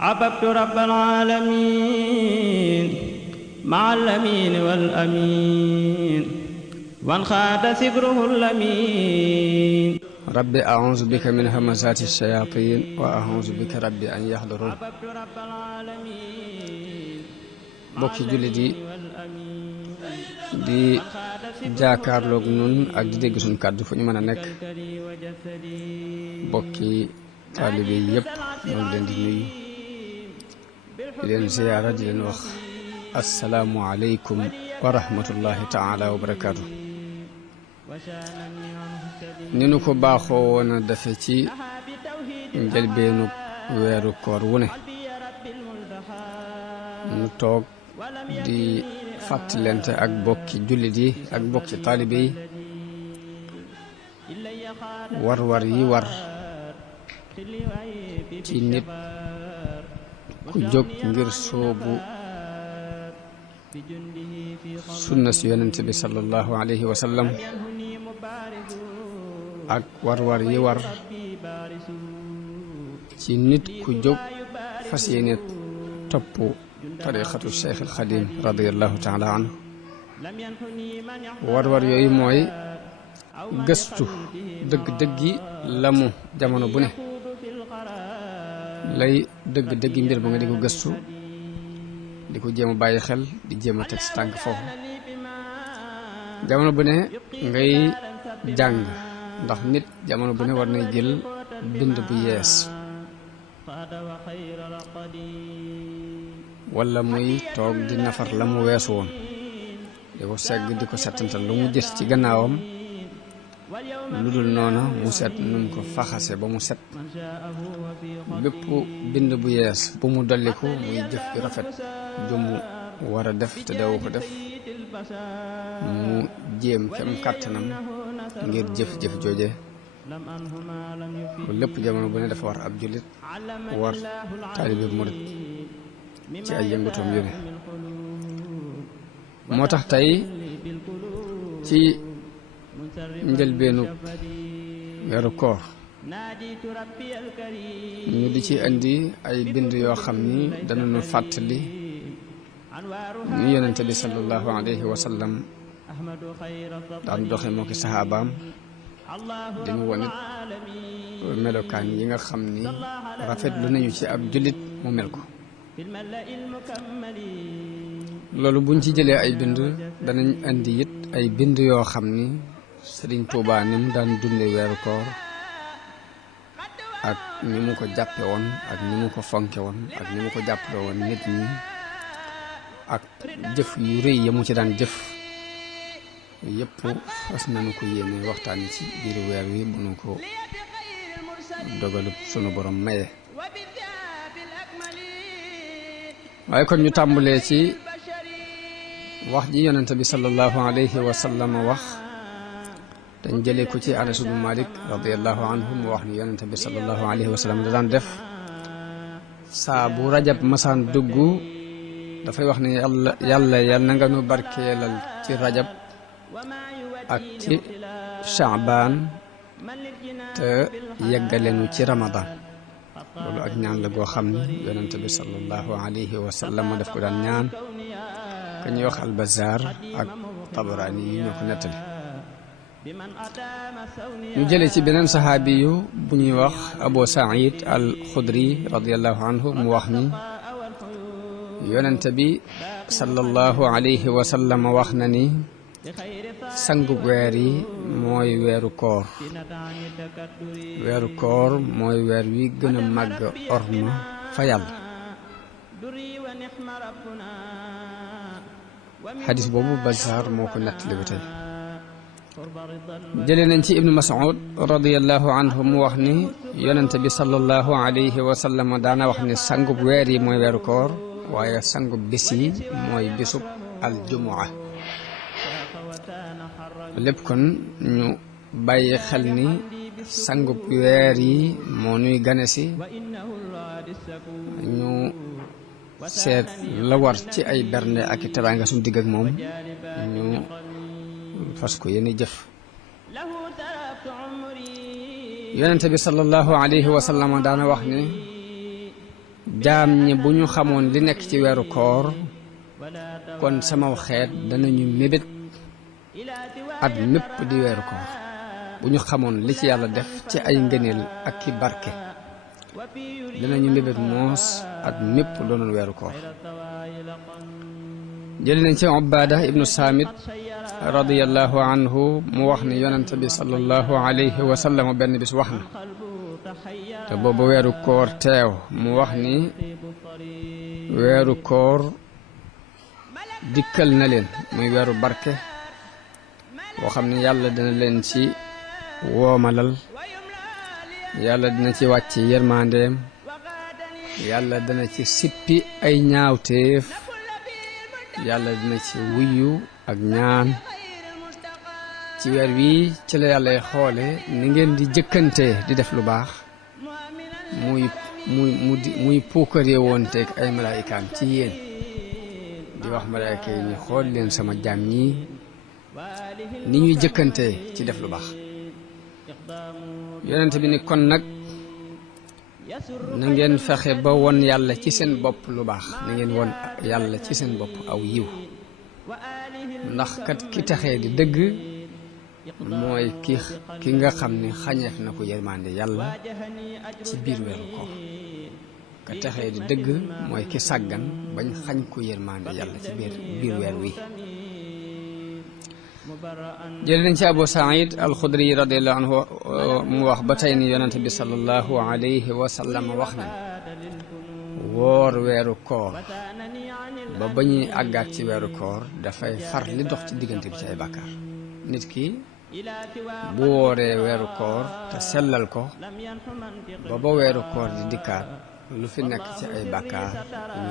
عبدت رب العالمين مع الأمين والأمين وانخاد سبره اللمين ربي أعوذ بك من همزات الشياطين وأعوذ بك ربي أن يحضرون bokki jullit yi di jaakaarloog nun ak di dégg suñu kàddu fu ñu mën a nekk bokki taalibe yi yëpp ñoo ngi leen di nuyu di leen ziyaara di leen wax assalaamu aleykum wa rahmatullahi taala wa barakaatu. ni nu ko baaxoo woon a defe ci njëlbeenu weeru koor wu ne nu toog di fàttalente ak bokki jullit yi ak bokki taalibe yi war-war yi war ci nit ku jóg ngir soobu sunna si yonent bi sallallahu alayhi wa sallam ak war-war yi war ci nit ku jóg fas yéene topp tariqatu Cheikh al Xadim radiyallahu taala anhu war-war yooyu mooy gëstu dëgg-dëggi la mu jamono bu ne lay dëgg-dëggi mbir ba nga di ko gëstu di ko jéem a bàyyi xel di jéem a teg si tànk foofu jamono bu ne ngay jàng ndax nit jamono bu ne war nay jël bind bu yees wala muy toog di nafar la mu weesu woon di ko segg di ko settantal lu mu gis ci gannaawam lu dul noona mu set num ko faxase ba mu set bépp bind bu yees bu mu dolliku muy jëf ju rafet ju mu war a def te dawu ko def mu jéem kem kàttanam ngir jëf-jëf jooje lépp jamono bu ne dafa war ab jullit war taalibe murit ci ay yëngatoom yu ne moo tax tey ci njëlbeenu weeru koor ñu di ci indi ay bind yoo xam ni danañu fàttali ni yonente bi sallallahu alayhi wa sallam daan doxe moo ki saxaabaam dañu wonit melokaan yi nga xam ni rafet lu nañu ci ab jullit mu mel ko loolu buñ ci jëlee ay bind danañ indi it ay bind yoo xam ni Sëriñ Tuubaa ni mu daan dunde weeru koor ak ni mu ko jàppe woon ak ni mu ko fonke woon ak ni mu ko jàppale woon nit ñi ak jëf yu rëy ya mu ci daan jëf yëpp fas nañu ko yéene waxtaan ci biir weer wi bu nu ko dogalub sunu borom maye waaye kon ñu tàmbalee ci wax ji yonente bi sallallahu alayhi wa sallam wax dañ jëlee ko ci Anas ibn Malik radiyallahu anhu mu wax ni yonente bi sallallahu alayhi wa sallam da daan def saa bu rajab masaan dugg dafay wax ni yàlla yal na nga nu barkeelal ci rajab ak ci Shaabaan te yeggaleenu ci Ramadan loolu ak ñaan la goo xam ni yonente bi sallallahu alayhi wa sallam daf ko daan ñaan ka ñuy wax Al-Bazzar ak Tabarani yi ñoo ko nettali ñu jëlee ci beneen saxaabi yu bu ñuy wax Abu Saïd al-Xudri radiyallahu anhu mu wax ni yonente bi sallallahu alayhi wa sallam wax na ni sangu weer yi mooy weeru koor mooy weer wi gën a màgg orma fa yàlla xadis boobu Bazzar moo ko nettali ba tey jëlee nañ ci ibnu Mas'ud radiyallahu anhu mu wax ni yonente bi sallallahu alayhi wa sallam daana wax ni sangub weer yi mooy weeru koor waaye sangub bis yi mooy bisub aljumua lépp kon ñu bàyyi xel ni sangub weer yi moo nuy gane si ñu seet la war ci ay bernde ak i teraanga suñu digg ak moom ñu fas ko yéene jëf. yonente bi sallallahu alayhi wa sallam daana wax ne jaam ñi bu ñu xamoon li nekk ci weeru koor kon samaw xeet danañu mébét at mépp di weeru koor. bu ñu xamoon li ci yàlla def ci ay ngëneel ak ki barke danañu mébét moos at mépp doonoon weeru koor. jëli nañ ci Ubaada ibnu Saamit radiyallahu anhu mu wax ni yonente bi sallallahu alayhi wa sallam benn bis wax na te boobu weeru koor teew mu wax ni weeru koor dikkal na leen muy weeru barke boo xam ne yàlla dina leen ci woomalal, yàlla dina ci wàcc yërmandeem, yàlla dina ci sippi ay ñaawteef, yàlla dina ci wuyu ak ñaan. ci weer wi ci la yàlla xoole ni ngeen di jëkkante di def lu baax muy puukaree woon teeg ay malaayikaam ci yéen di wax malaayika yi ñu xool leen sama jaam ñi ni ñuy jëkkante ci def lu baax. yonent bi ni kon nag na ngeen fexe ba won yàlla ci seen bopp lu baax, na ngeen won yàlla ci seen bopp aw yiw, ndax kat ki taxee di dëgg mooy ki nga xam ne xañeef na ko yërmande yàlla ci biir weeru koor. ka taxee di dëgg mooy ki sàggan bañ xañ ko yërmande yàlla ci biir weer wi. jëlee nañ ci Abu Saïd al-Xudri radiyallahu anhu mu wax ba tey ni yonente bi sallallahu alayhi wa sallam wax na woor weeru koor ba ñuy àggaat ci weeru koor dafay far li dox ci diggante bi ci ay bàkkaar. nit ki bu wooree weeru koor te sellal ko ba weeru koor di dikkaat lu fi nekk ci ay bàkkaar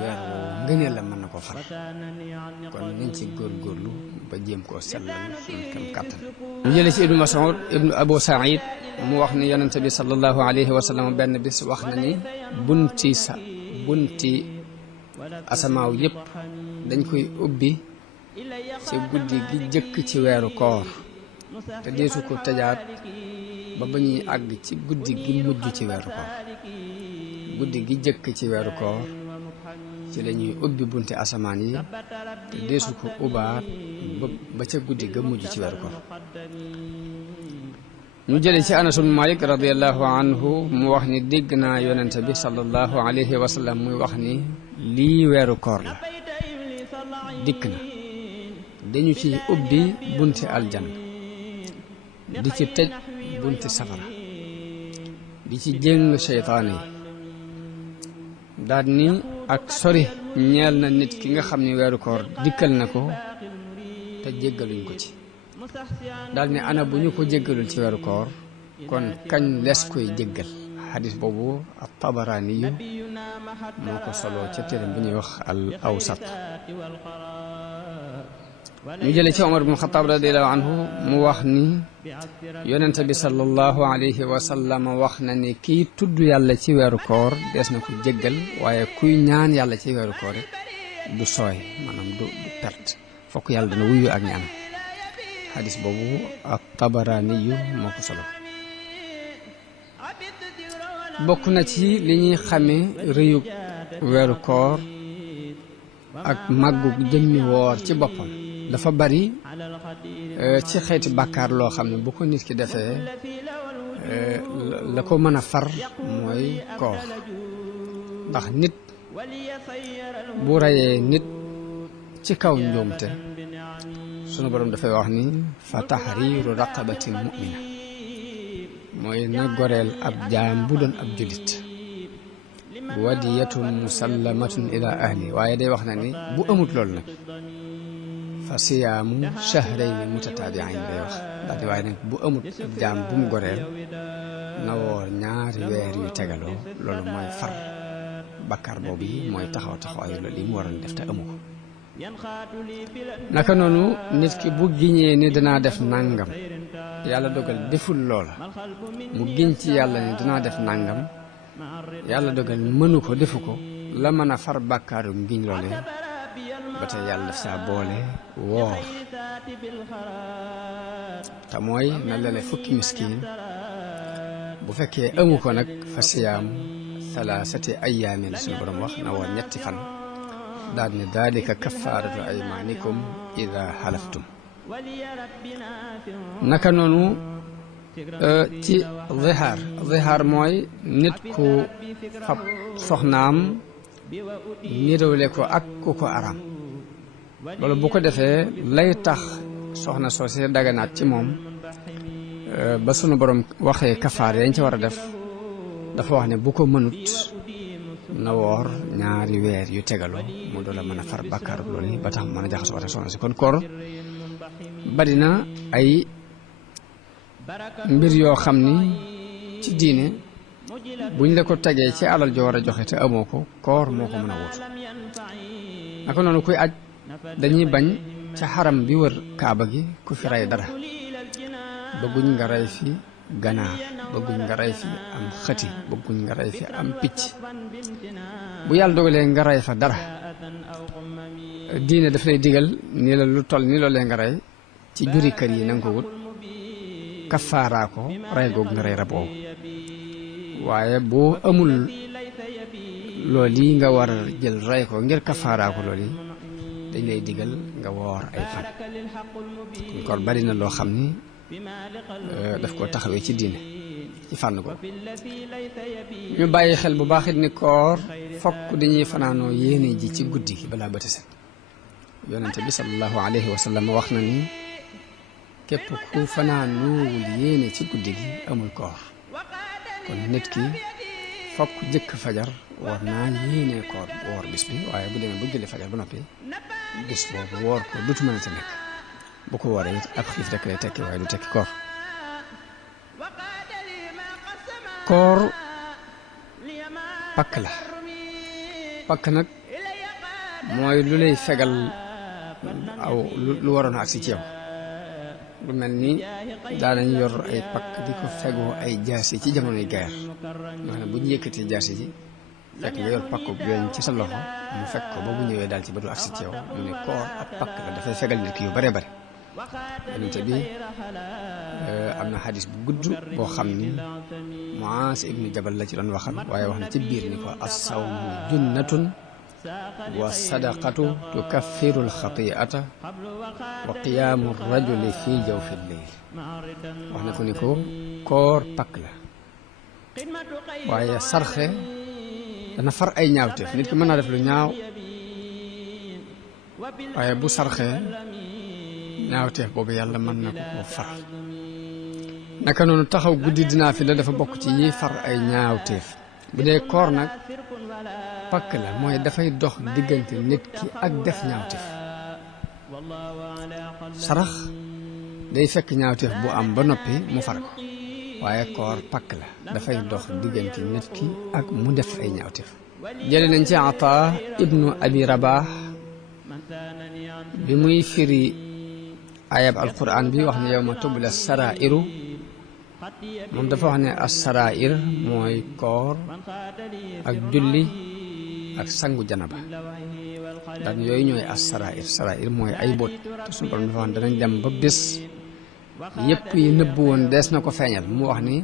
weer woo ngëneel la mën na ko far. kon nañ ci góorgóorlu ba jéem koo sellal suñu kam kàttan. ñu jële ci ibnu Mas'ud ibnu Abu Saïd mu wax ni yonente bi sallallahu alayhi wa sallam benn bis wax na ni bunti asamaaw yépp dañ koy ubbi ci guddi gi jëkk ci weeru koor te deesu ko tëjaat ba ñuy àgg ci guddi gi mujj ci weeru koor. guddi gi jëkk ci weeru koor ci la ñuy ubbi bunti asamaan yi te deesu ko ubaat ba ca guddi ga mujj ci weeru koor. ñu jële ci Anas ibn Malik radiyallahu anhu mu wax ni dégg naa yonente bi sallallahu alayhi wa sallam muy wax ni lii weeru koor la dikk na dañu ci ubbi bunti aljan di ci tëj bunti safara di ci jéng seytaane yi. daal ni ak sori ñeel na nit ki nga xam ni weeru koor dikkal na ko te jéggaluñ ko ci. daal ni ana bu ñu ko jéggalul ci weeru koor kon kañ les koy jéggal. xadis boobu at-Tabaraani yu moo ko solo ca téeram bu ñuy wax al awsat. ñu jële ci Omar ibn Xattaab radiyallahu anhu mu wax ni yonente bi sallallahu alayhi wa sallam wax na ni kiy tudd yàlla ci weeru koor des na ko jéggal, waaye kuy ñaan yàlla ci weeru koor rek du sooy, maanaam du perte, fokk yàlla dana wuyu ak ñaan. xadis boobu at-Tabaraani yu moo ko solo. bokk na ci li ñuy xamee rëyug weeru koor ak màggug jëmmi woor ci boppam. dafa bari ci xeeti bàkkaar loo xam ne bu ko nit ki defee la ko mën a far mooy koor. ndax nit bu reyee nit ci kaw njuumte sunu borom dafay wax ni fa tahriiru raqabatin mu'mina, mooy na goreel ab jaam bu doon ab julit. wadiyatun musallamatun ila ahli, waaye day wax na ni bu amut loolu nag fa siyaamu shahrayni mutataabi'ayn lay wax. daal di waaye nag bu amut ab jaam bu mu goreel na woor ñaari weer yu tegaloo. loolu mooy far bakkaar boobu yi mooy taxawaayu loolu yi mu waroon def te amu ko. naka noonu nit ki bu giñee ni danaa def nàngam yàlla dogal deful loola mu giñ ci yàlla ni danaa def nàngam yàlla dogal mënu ko defu ko la mën a far bàkkaaru ngiñ loolee ba tey yàlla daf saa boole woor te mooy na lele fukki miskin bu fekkee amu ko nag fa siyaam thalathati ayyaamin suñu borom wax na woor ñetti fan daal ne dalika kafaaratu aymaanikum ida halaftum naka noonu ci zihaar mooy nit ku fab soxnaam nirawle ko ak ku ko araam loolu bu ko defee lay tax soxna soosee daganaat ci moom ba sunu borom waxee kafaar yañ ci war a def dafa wax ne bu ko mënut na woor ñaari weer yu tegaloo mu doon la mën a far bàkkaar loolu ba tax mën a jaxasoo ak soxna si kon koor bari na ay mbir yoo xam ni ci diine buñ la ko tegee ci alal joo war a joxe te amoo ko koor moo ko mën a wóotu naka noonu kuy aj dañuy bañ ca xaram bi wër kaaba gi ku fi rey dara bëgguñ nga rey fi ganaar bëgguñ nga rey fi am xëti bëgguñ nga rey fi am picc bu yàlla dogalee nga rey fa dara diine daf lay digal nii la lu toll ni loolee nga rey ci juri kër yi na nga ko wut kafaaraa ko rey googu nga rey rab woowu waaye boo amul loolu yi nga war a jël rey ko ngir kafaaraa ko loolu yi dañ lay digal nga woor ay fan kon bari na loo xam ni daf ko taxawee ci diine ci fànn ko ñu bàyyi xel bu baax it ni koor fokk dañuy fanaanoo yéene ji ci guddi gi balaa bëti set yonente bi sallallahu alayhi wa sallam wax na ni képp ku fanaanoowul yéene ci guddi gi amul koor kon nit ki fokk jëkk fajar war naa yéene koor woor bis bi waaye bu demee ba julli fajar ba noppi bis boobu woor ko dutu mën a nekk bu ko wooree it ab xiif rek lay tekki waaye du tekki koor koor pakk la pakk nag mooy lu lay fegal aw lu waroon a agsi ci yow lu mel ni daanañ yor ay pakk di ko fegoo ay jaasi ci jamonoy guerre maanaam bu ñu yëkkatee jaasi ji fekk nga yor pakku weñ ci sa loxo mu fekk ko ba bu ñëwee daal ci ba du agsi ci yow mu ne koor ab pakk la dafay fegal nit ki yu bare bare yonente bi am na xadis bu gudd boo xam ni Muaas ibnu Jabal la ci doon waxal waaye wax na ci biir ni ko as-sawmu junnatun wa sadaqatu tukaffiru al-xati'ata wa qiyaamu rajuli fi jawfi al-layl wax na ko ni ko koor pakk la waaye sarxe dana far ay ñaawteef nit ki mën naa def lu ñaaw waaye bu sarxee ñaawteef boobu yàlla mën na ko koo far naka noonu taxaw guddi dinaa fi la dafa bokk ci yi far ay ñaawteef bu dee koor nag pakk la mooy dafay dox diggante nit ki ak def ñaawteef sarax day fekk ñaawteef bu am ba noppi mu far ko waaye koor pakk la dafay dox diggante nit ki ak mu def ay ñaawteef jële nañ ci Ataa ibnu Abi Rabaax bi muy firi ayab alquran bi wax ne yawma tubla sarairu moom dafa wax ne as-sarair mooy koor ak julli ak sangu janaba daan yooyu ñooy as-sarair mooy ay bot te suñu borom dafa wax ne danañ dem ba bés yëpp yi nëbb woon dees na ko feeñal mu wax ni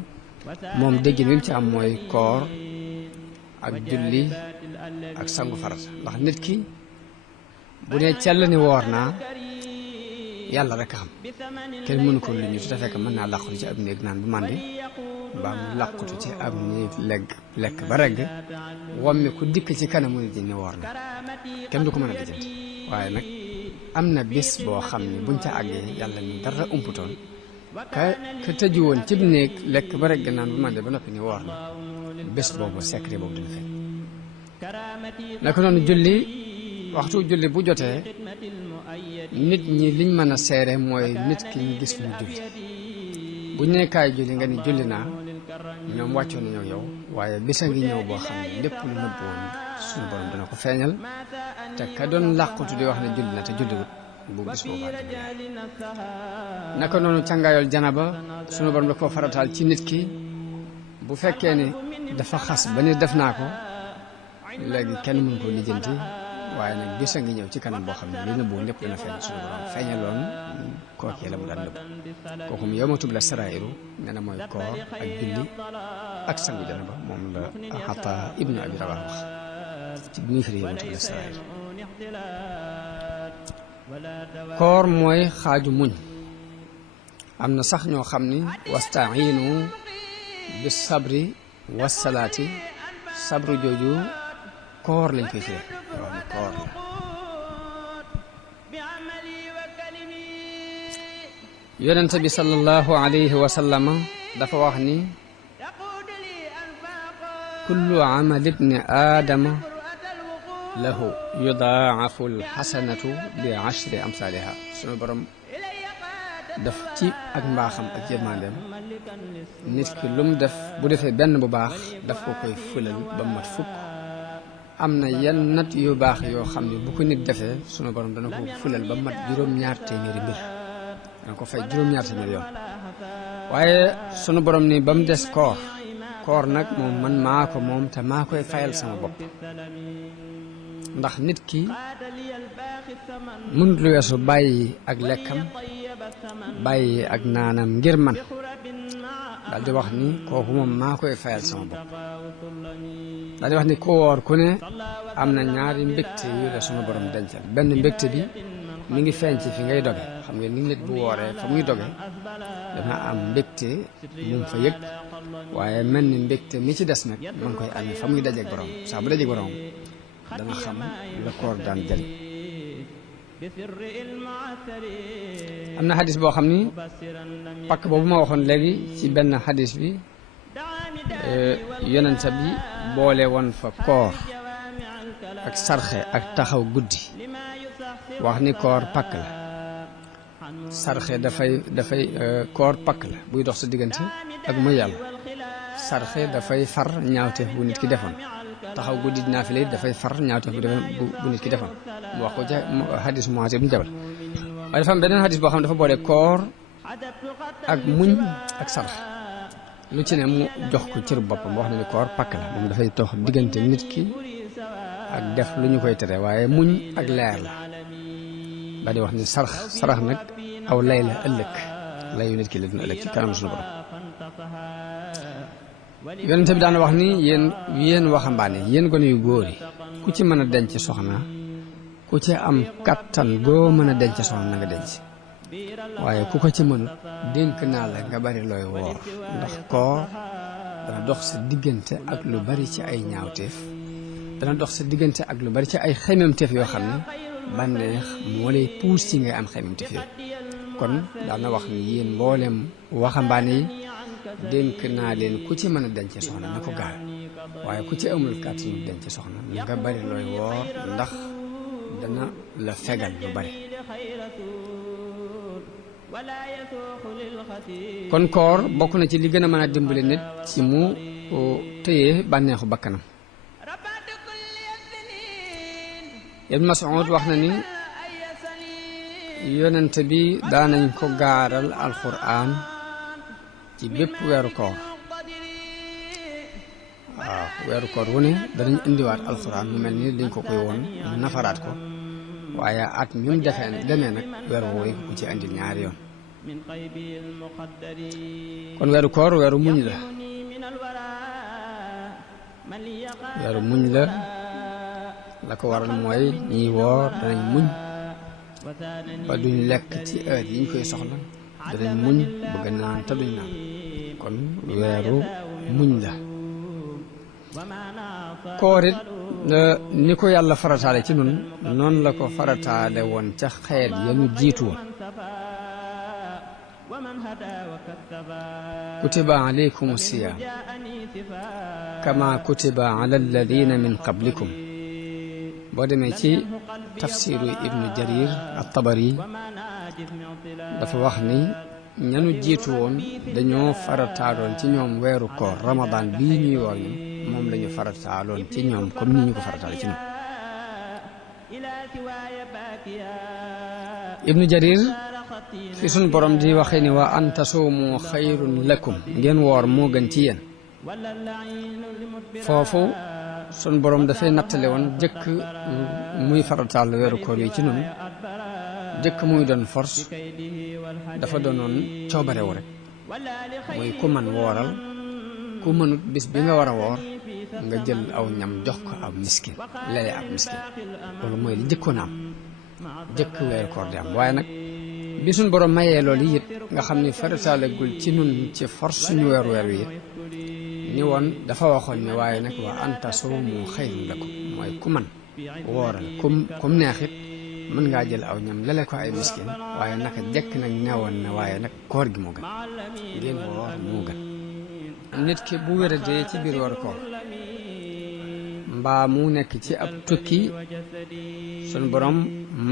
moom dégg ni mu ci am mooy koor ak julli ak sangu farata ndax nit ki bu ne cell ni woor naa yàlla rek a xam kenn mënu ko lu ñu te fekk mën naa làqutu ci ab néeg naan bu màndi mbaa mu làqutu ci ab néeg lekk ba regg wammi ku dikk ci kanamu nit ñi ne woor na kenn du ko mën a lijjanti waaye nag am na bés boo xam ne buñ ca àggee yàlla ni dara umputoon ka tëju woon cib néeg lekk ba regg naan bu màndi ba noppi ni woor na bés boobu secret boobu dina feeñ naka noonu julli waxtu julli bu jotee nit ñi liñ mën a seere mooy nit ki ñu gis mu julli bu ñu nee kaay julli nga ni julli naa ñoom wàccoon nañu ak yow waaye bisa ngi ñëw boo xam ne lépp lu nëbb woon suñu borom dana ko feeñal te ka doon làqutu di wax ne julli na te julliwut bu bis boobaa naka noonu càngaayol janaba suñu borom da koo farataal ci nit ki bu fekkee ne dafa xas ba ni def naa ko léegi kenn mënu ko lijjanti waaye nag bisa ngi ñëw ci kanam boo xam ne li nëbb woon lépp dana feeñ suñu borom feeñaloon kookee la mu daan nëbb kooku mu yawma tubla saraa'iru nee na mooy koor ak julli ak sangu janaba moom la Ata ibnu Abi Rabah wax ci bi muy firi yawma tubla saraa'iru koor mooy xaaju muñ am na sax ñoo xam ni wasta'iinu bis sabri was salaati sabru jooju koor lañ koy firi waaw ni koor la yonent bi sallallahu alayhi wa sallama dafa wax ni kullu amal ibni aadama lahu yudaafu alxasanatu bi ashri amsaaliha sunu borom def ci ak mbaaxam ak yërmandeem nit ki lu mu def bu defee benn bu baax daf ko koy fulal ba mat fukk am na yenn nat yu baax yoo xam ne bu ko nit defee sunu borom dana ko fulal ba mat juróom-ñaar téeméeri mbir dana ko fay juróom-ñaar téeméeri yoon waaye sunu borom ni ba mu des koor nag moom man maa ko moom te maa koy fayal sama bopp ndax nit ki mënut lu weesu bàyyi ak lekkam bàyyi ak naanam ngir man daal di wax ni kooku moom maa koy fayal sama bopp daal di wax ni ku woor ku ne am na ñaari mbégte yu la sunu borom dencal benn mbégte bi mi ngi feeñ ci fi ngay doge xam nga ni nit bu wooree fa muy doge dana am mbégte mu fa yëg waaye mel ni mbégte mi ci des nag ma ngi koy amee fa muy dajeeg borom saa bu dajeeg borom dana xam la koor daan jëriñ am na xadis boo xam ni pakk boobu ma waxoon léegi ci benn xadis bi yonent bi boole woon fa koor ak sarxe ak taxaw guddi wax ni koor pakk la sarxe dafay koor pakk la buy dox sa diggante ak mooy yàlla sarxe dafay far ñaawteef bu nit ki defoon taxaw guddi dinaa fi lay dafay far ñaawteef bu nit ki defoon mu wax ko ca xadis Muaaz ibn Jabal waaye dafa am beneen xadis boo xam ne dafa boole koor ak muñ ak sarx lu ci ne mu jox ko cër boppam wax na ni koor pakk la moom dafay dox diggante nit ki ak def lu ñu koy tere waaye muñ ak leer la daal di wax ni sarax nag aw lay la ëllëg layu nit ki la dina ëllëg ci kanam suñu borom yonente bi daan wax ni yéen waxambaane yéen gone yu góor yi ku ci mën a denc soxna ku ci am kattan goo mën a denc soxna na nga denc waaye ku ko ci mënut dénk naa la nga bari looy woor ndax koor dana dox sa diggante ak lu bari ci ay ñaawteef dana dox sa diggante ak lu bari ci ay xememteef yoo xam ne bànneex moo lay puus ci ngay am xememteef yooyu kon daana wax ni yéen mboolem waxambaane yi dénk naa leen ku ci mën a denc soxna na ko gaal waaye ku ci amul kàttanu denc soxna na nga bari looy woor ndax dana la fegal lu bari kon koor bokk na ci li gën a mën a dimbali nit ci mu téye bànneexu bakkanam Ibn Mas'ud wax na ni yonent bi daanañ ko gaaral alxuraan ci bépp weeru koor waaw weeru koor wu ne danañ indiwaat alxuraan mu mel ni dañ ko koy woon mu nafaraat ko waaye at mi mu demee nag weeru woowu ko ci andi ñaari yoon kon weeru koor weeru muñ la weeru muñ la ko waral mooy ñiy woor danañ muñ ba duñ lekk ci heure yi ñu koy soxla danañ muñ bëgg naan te duñ naan kon weeru muñ la koor it ni ko yàlla farataale ci nun noonu la ko farataale woon ca xeet ya ñu jiitu woon kutiba alaykum siyaam kama kutiba ala alladina min qablikum boo demee ci tafsiru ibnu jarir at-tabari dafa wax ni ñanu jiitu woon dañoo farataaloon ci ñoom weeru koor ramadan bii ñuy woor ñun moom la ñu farataaloon ci ñoom comme ni ñu ko farataale ci ñun. ibnu jarir fi suñ borom di waxee ni waa an tasuumu xayrun lakum ngeen woor moo gën ci yéen foofu suñ borom dafay nattale woon jëkk muy farataal weeru koor yi ci ñun jëkk muy doon force dafa doonoon coobarewu rek muy ku man wooral ku mënut bis bi nga war a woor nga jël aw ñam jox ko ab miskin lele ab miskin loolu mooy li jëkkoon am jëkk weeru koor di am waaye nag bi suñ borom mayee loolu it nga xam ni farataalagul ci nun ci force suñu weer wi it ni woon dafa waxoon ni waaye nag wa an tasuumu xayrun lakum mooy ku man wooral kum neexit mën ngaa jël aw ñam lele ko ay miskin waaye naka jekk nag newoon na waaye nag koor gi moo gën ngeen woor moo gën nit ki bu wéradee ci biir war koor mbaa mu nekk ci ab tukki sun borom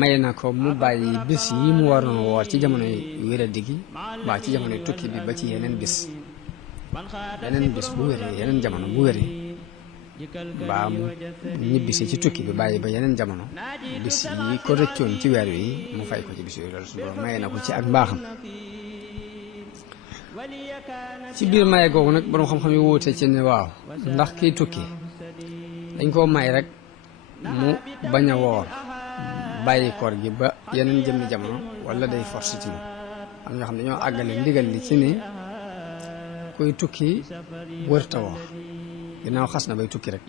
may na ko mu bàyyi bis yi mu waroon woor ci jamonoy wéradi gi mbaa ci jamonoy tukki bi ba ci yeneen bis bu wéree yeneen jamono bu wéree mbaa mu ñibbisi ci tukki bi bàyyi ba yeneen jamono bis yi ko rëccoon ci weer wi mu fay ko ci bis yooyu loolu suñu borom maye na ko ci ak mbaaxam ci biir maye googu nag borom xam-xam yi wuute ci ne waaw ndax kiy tukki dañ koo may rek mu bañ a woor bàyyi koor gi ba yeneen jëmmi jamono wala day force ci moom am ñoo xam ne ñoo àggale ndigal li ci ne kuy tukki wërta woor ginnaaw xas na bay tukki rek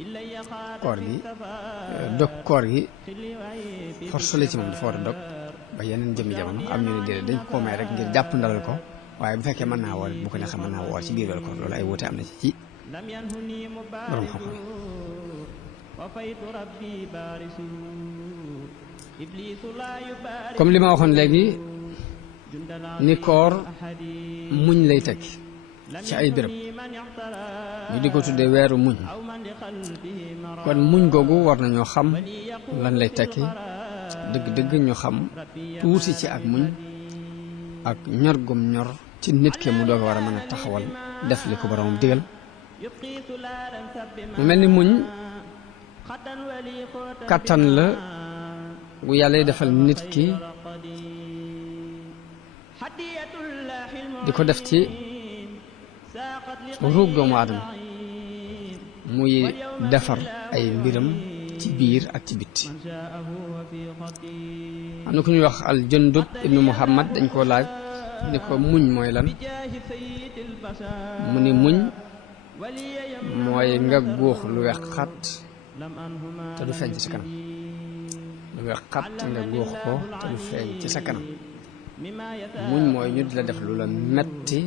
koor gi dog koor gi force la ci moom dafa war a dog ba yeneen jëmmi jamono am ñu ne déedéet dañ ko may rek ngir jàpp ndalal ko waaye bu fekkee mën naa woor bu ko neexee mën naa woor ci biir weeru koor loolu ay wuute am na ci borom xam-xam comme li ma waxoon léegi ni koor muñ lay tekki ci ay béréb ñu di ko tuddee weeru muñ kon muñ googu war nañoo xam lan lay tekki dëgg-dëgg ñu xam tuuti ci ak muñ ak ñor gum ñor ci nit ki mu doog a war a mën a taxawal def li ko boromam digal mu mel ni muñ kattan la gu yàlla defal nit ki di ko def ci ruug doomu aadama muy defar ay mbiram ci biir ak ci bitti am na ku ñuy wax al Jundub ibnu Muhammad dañ koo laaj ni ko muñ mooy lan mu ni muñ mooy nga góox lu weex xat te du feeñ ci sa kanam lu weex xat nga góox ko te du feeñ ci sa kanam muñ mooy ñu di la def lu la metti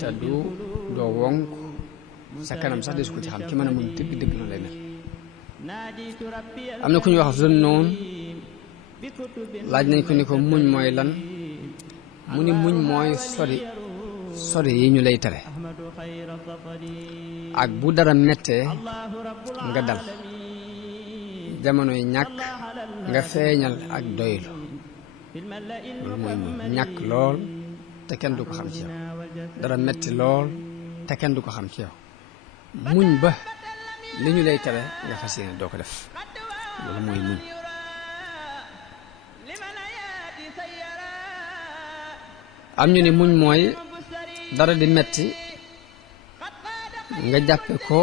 te doo wonk sa kanam sax desu ko ci xam ki mën a muñ dëgg-dëgg noonu lay mel am na ku ñuy wax Zunnoon laaj nañ ko ni ko muñ mooy lan mu ni muñ mooy sori yi ñu lay tere ak bu dara mettee nga dal jamonoy ñàkk nga feeñal ak doylu loolu mooy muñ ñàkk lool te kenn du ko xam ci yow dara metti lool te kenn du ko xam ci yow muñ ba li ñu lay tere nga fas yéene doo ko def loolu mooy muñ am ñu ne muñ mooy dara di metti nga jàppe ko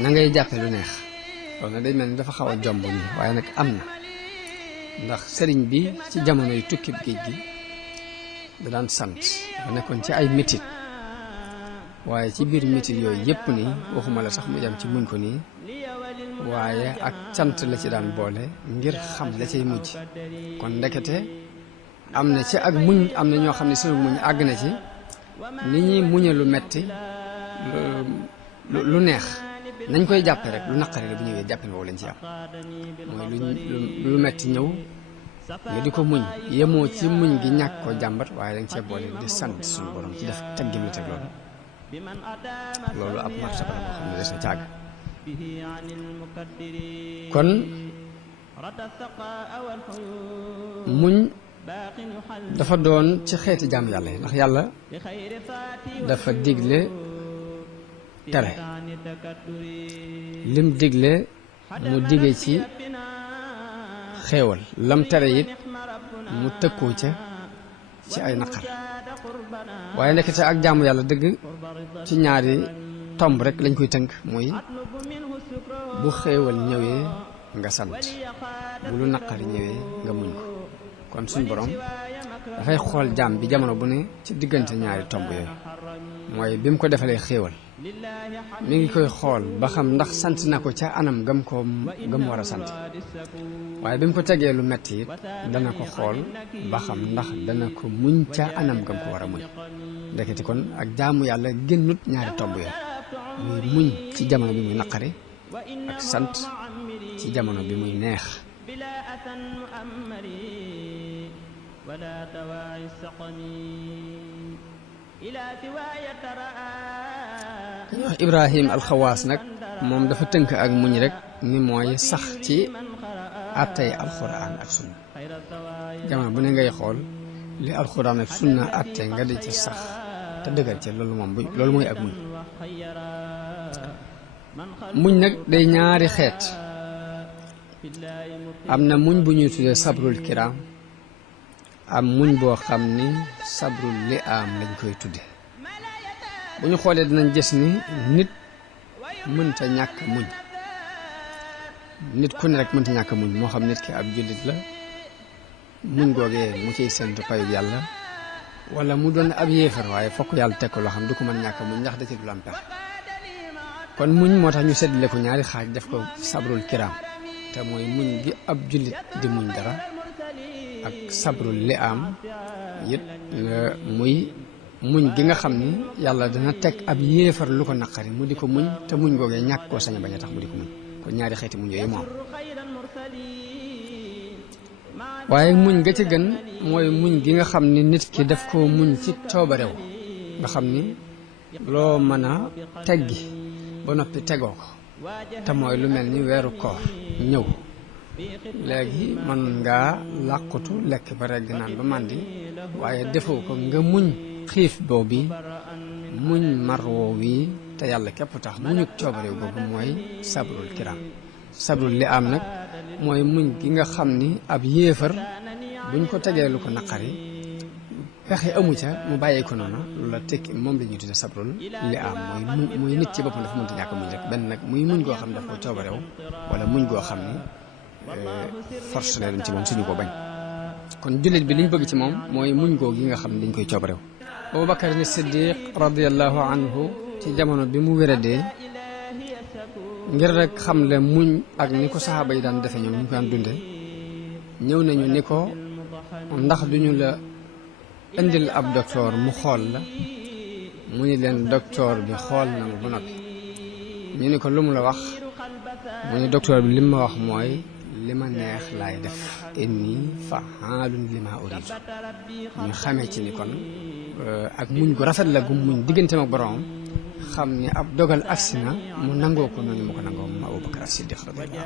na ngay jàppe lu neex loolu nag day mel ni dafa xaw a jomb nii waaye nag am na ndax sëriñ bi ci jamono yu tukkib géej gi da daan sant dafa nekkoon ci ay métit waaye ci biir métit yooyu yépp nii waxuma la sax mu jam ci muñ ko nii waaye ak cant la ci daan boole ngir xam la cay mujj kon ndekete am na ci ak muñ am na ñoo xam ne sunu muñ àgg na ci ni ñuy muñe lu metti lu neex nañ koy jàppe rek lu naqari la bu ñëwee jàppin boobu lañ ci am mooy lu metti ñëw nga di ko muñ yemoo ci muñ gi ñàkk ko jàmbat waaye dañ cee boole di sant suñu borom ci def teggim la teg loolu ab martaba la boo xam ne des na càgg kon muñ dafa doon ci xeeti jaamu yàlla yi ndax yàlla dafa digle tere lim digle mu dige ci xéewal lam tere it mu tëkkoo ca ci ay naqar waaye ndekete ak jaamu yàlla dëgg ci ñaari tomb rek lañ koy tënk mooy bu xéewal ñëwee nga sant bu lu naqari ñëwee nga muñ ko kon suñ borom dafay xool jaam bi jamono bu ne ci diggante ñaari tomb yooyu mooy bi mu ko defalee xéewal mi ngi koy xool ba xam ndax sant na ko ca anam gam war a sant waaye bi mu ko tegee lu metti it dana ko xool ba xam ndax dana ko muñ ca anam gam ko war a muñ ndeketi kon ak jaamu yàlla génnut ñaari tomb yooyu muy muñ ci jamono bi muy naqari ak sant ci jamono bi muy neex wax Ibrahim alxawaas nag moom dafa tënk ak muñ rek ni mooy sax ci attay alxuraan ak sunna jamono bu ne ngay xool li alxuraan ak sunna atte nga di ci sax te dëggal ci loolu mooy ak muñ muñ nag day ñaari xeet am na muñ bu ñuy tuddee sabrul kiram am muñ boo xam ni sabrul li am lañ koy tudde bu ñu xoolee dinañ gis ni nit mënta ñàkk muñ nit ku ne rek mënta ñàkk muñ moo xam nit ki ab jullit la muñ googee mu ciy séntu payug yàlla wala mu doon ab yéefar waaye fokk yàlla teg ko loo xam du ko mën ñàkk muñ ndax da ci du am pexe kon muñ moo tax ñu seddale ko ñaari xaaj def ko sabrul kiram te mooy muñ gi ab jullit di muñ dara ak sabrul li am it muy muñ gi nga xam ni yàlla dana teg ab yéefar lu ko naqari mu di ko muñ te muñ googee ñàkk koo sañ a bañ a tax mu di ko muñ kon ñaari xeeti muñ yooyu moo am waaye muñ ga ci gën mooy muñ gi nga xam ni nit ki daf koo muñ ci coobarew nga xam ni loo mën a teggi ba noppi tegoo ko te mooy lu mel ni weeru koor ñëw léegi mën ngaa làqutu lekk ba regg naan ba màndi waaye defoo ko nga muñ xiif boobu muñ mar woo wi te yàlla képp tax muñu coobarew boobu mooy sabrul kiram sabrul li am nag mooy muñ gi nga xam ni ab yéefar buñ ko tegee lu ko naqari pexe amu ca mu bàyyee ko noonu loolu la tekki moom la ñuy tudde sabrul li am mooy nit ci boppam dafa mënta ñàkk muñ rek benn nag muy muñ goo xam ne daf ko coobarew wala muñ goo xam ni force la ci moom suñu ko bañ kon jullit bi liñ bëgg ci moom mooy muñ goo gi nga xam ne dañ koy coobarew Abubakar ni Siddiq radiyallahu anhu ci jamono bi mu wéradee ngir rek xam le muñ ak ni ko saxaaba yi daan defe ñoom ñu ko daan dunde ñëw nañu ni ko ndax duñu la indil ab docteur mu xool la mu ni leen docteur bi xool na ma ba noppi ñu ni ko lu mu la wax mu ni docteur bi li ma wax mooy li ma neex laay def inni fa'aalun lima uridu ñu xamee ci ni kon ak muñ gu rafet la gu muñ digganteem ak boroom xam ni ab dogal agsi na mu nangoo ko noonu mu ko nangoo moom Abubakar As-Siddiq radiyallahu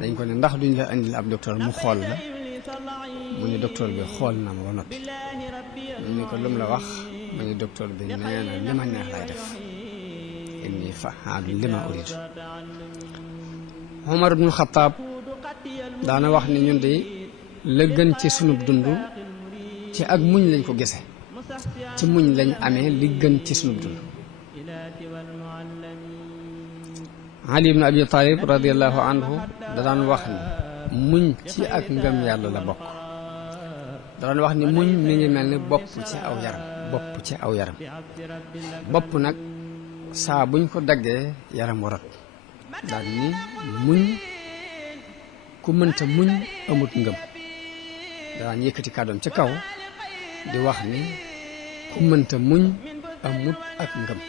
dañ ko ne ndax duñ la indil ab docteur mu xool la mu ni docteur bi xool na ma ba noppi mu ni ko lu mu la wax mu ni docteur bi nee na li ma neex laay def inni fa'aalun lima uridu Umar ibnul Xattaab daana wax ni ñun de la gën ci sunub dund ci ak muñ lañ ko gise ci muñ lañ amee li gën ci sunub dund Ali ibn Abi Talib radiyallahu anhu da daan wax ni muñ ci ak ngëm yàlla la bokk da daan wax ni muñ mi ngi mel ni bopp ci aw yaram bopp nag saa buñ ko daggee yaram warat daal ni muñ ku mënta muñ amut ngëm daan yëkkati kàddoom ca kaw di wax ni ku mënta muñ amut ak ngëm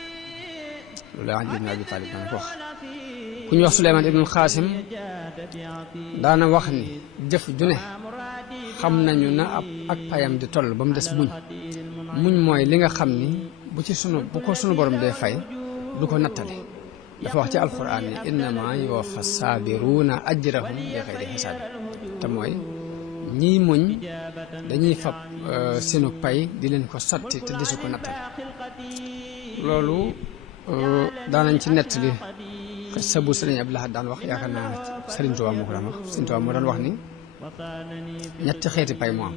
loolu la Ali ibn Abi Talib daan ko wax ku ñu wax Suleymaan ibnul Xaasim daana wax ni jëf ju ne xam nañu na ak payam di toll ba mu des muñ mooy li nga xam ni bu ko sunu borom dee fay du ko nattale dafa wax ci alquran ni innama yuwaffa saabiruuna ajrahum bi xayri xisaab te mooy ñiy muñ dañuy fab seenu pay di leen ko sotti te desu ko nattal loolu daanañ ci nettali xissa bu Sëriñ Abdul Ahad daan wax yaakaar naa Sëriñ Tuubaa moo ko daan wax Sëriñ Tuubaa moo daan wax ni ñetti xeeti pay moo am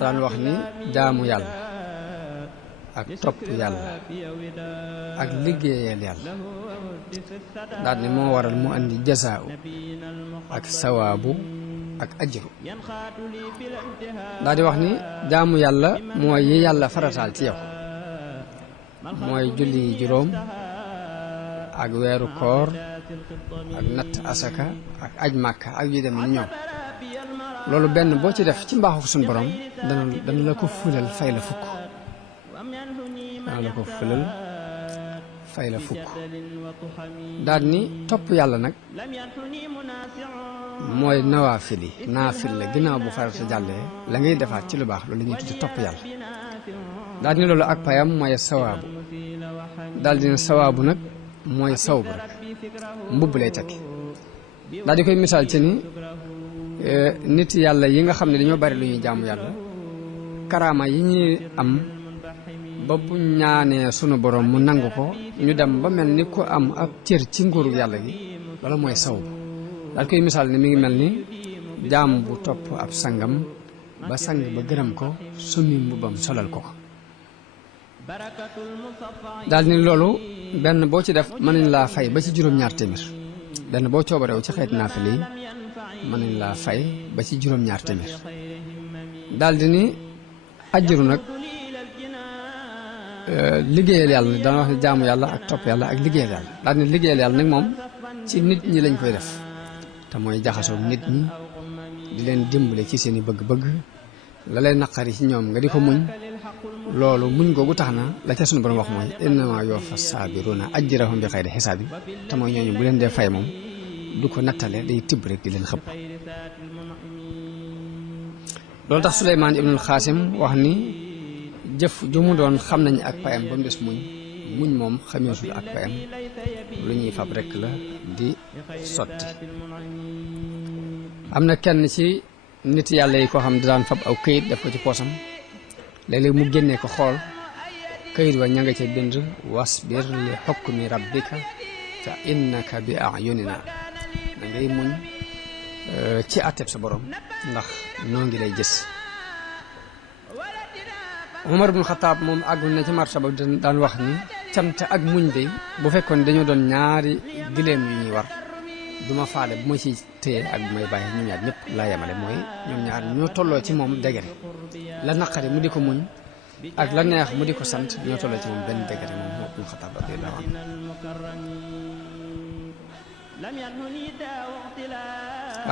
daan wax ni jaamu yàlla ak topp yàlla ak liggéeyal yàlla daal ni moo waral mu andi jasaaw ak sawaabu ak ajru daal di wax ni jaamu yàlla mooy yi yàlla farataal ci yow mooy julli juróom ak weeru koor ak natt asaka ak aj màkka ak yu dem ni ñoom loolu benn boo ci def ci mbaaxu suñu borom dana la ko fulal fay la fukk dana la ko fulal fay la fukk daal ni topp yàlla nag mooy nawaafil yi naafil la ginnaaw bu farata jàllee la ngay defaat ci lu baax loolu la ñuy tudde topp yàlla daal ni loolu ak payam mooy sawaabu daal dina sawaabu nag mooy sawbu rek mbubb lay tekki daal di koy misaal ci ni nit yàlla yi nga xam ne dañoo bari lu ñuy jaamu yàlla karaama yi ñuy am ba bu ñaanee sunu borom mu nangu ko ñu dem ba mel ni ku am ab cër ci nguuru yàlla gi loolu mooy sawbu daal koy misaal ne mi ngi mel ni jaam bu topp ab sangam ba sang ba gërëm ko summi mbubbam solal ko daal ni loolu benn boo ci def mën nañ laa fay ba ci juróom-ñaar téeméer benn boo coobareew ci xeet naafile yi mën nañ laa fay ba ci juróom-ñaar téeméer daal di ni ajjuru nag liggéeyal yàlla dana wax ne jaamu yàlla ak topp yàlla ak liggéeyal yàlla daal ni liggéeyal yàlla nag moom ci nit ñi lañ koy def te mooy jaxasoo nit ñi di leen dimbale ci seen i bëgg-bëgg la lay naqari ci ñoom nga di ko muñ loolu muñ googu tax na la ca sunu borom wax mooy innamaa yuwaffa saabiruna ajrahum bi xayri xisaabi te mooy ñooñu bu leen dee fay moom du ko nattale day tibb rek di leen xëpp loolu tax Suleymaan ibnul Xaasim wax ni jëf ju mu doon xam nañ ak payam ba mu des muñ moom xameesul ak payam lu ñuy fab rek la di sotti am na kenn ci nit yàlla yi koo xam ne daan fab aw këyit def ko ci poosam léeg-léeg mu génnee ko xool këyit wa ña nga ca bind wasbir li xukmi rabbika fa innaka bi ayunina da ngay muñ ci àtteb sa borom ndax noo ngi lay gis Umar ibn Xataab moom àggul na ci martaba daan wax ni cant ak muñ de bu fekkoon dañoo doon ñaari gileem yu ñuy war duma faale bu ma ci téye ak bu may bàyyi ñu ñaar ñëpp laa yemale mooy ñoom ñaar ñoo tolloo ci moom degere la naqari mu di ko muñ ak la neex mu di ko sant ñoo tolloo ci moom benn degere moom moo ibn Xataab radiyallaahu anhu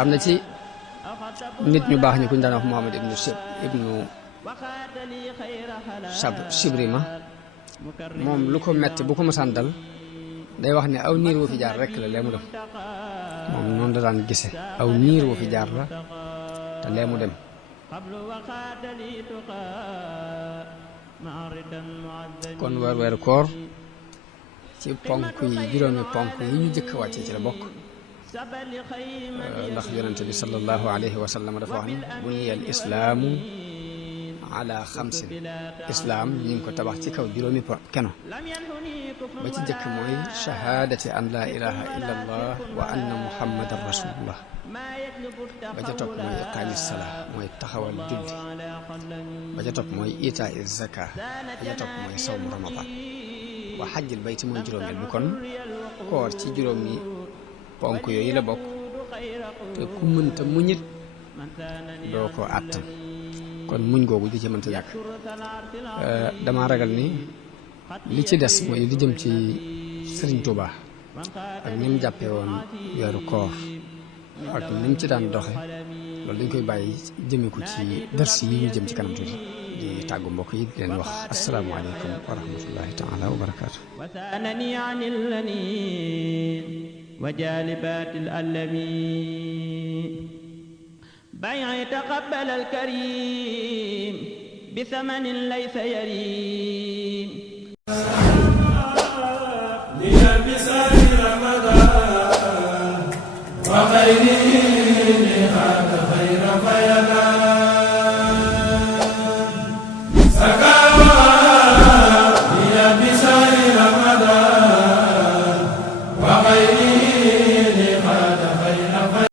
am na ci nit ñu baax ñi ku ñu daan wax Muhammad ibnu Shibrima moom lu ko metti bu ko mësaan dal day wax ne aw niir wu fi jaar rek la lee mu dem moom noonu da daan gise aw niir wu fi jaar la te lee mu dem kon weeru koor ci ponk yi juróomi ponk yi ñu jëkk wàcce ci la bokk ndax yonente bi sallallahu alayhi wa sallam dafa wax ni buniyal islaamu ala xamsin islaam ñu ngi ko tabax ci kaw juróomi keno ba ci jëkk mooy shahaadati an laa ilaha illa allah wa anna muhammadan rasulullah ba ca topp mooy iqaami salaa mooy taxawal julli ba ca topp mooy itaa zaka ba ca topp mooy sawmu ramadan wa xajjil bayti mooy juróomeel bi kon koor ci juróomi ponk yooyu la bokk te ku mënta muñit doo ko àttan kon muñ googu di ci mënta ñàkk dama ragal ni li ci des mooy li jëm ci Sëriñ Tuubaa ak ni mu jàppee woon weeru koor ak ni mu ci daan doxe loolu dañ koy bàyyi jëme ko ci dars yi ñu jëm ci kanam tuuti di tàggu mbokk yi di leen wax asalaamaaleykum wa rahmatullahi taala wa barakaatu وجالبات الألمين بيع تقبل الكريم بثمن ليس يريم ليلبسني رمضان وخيره لهذا خير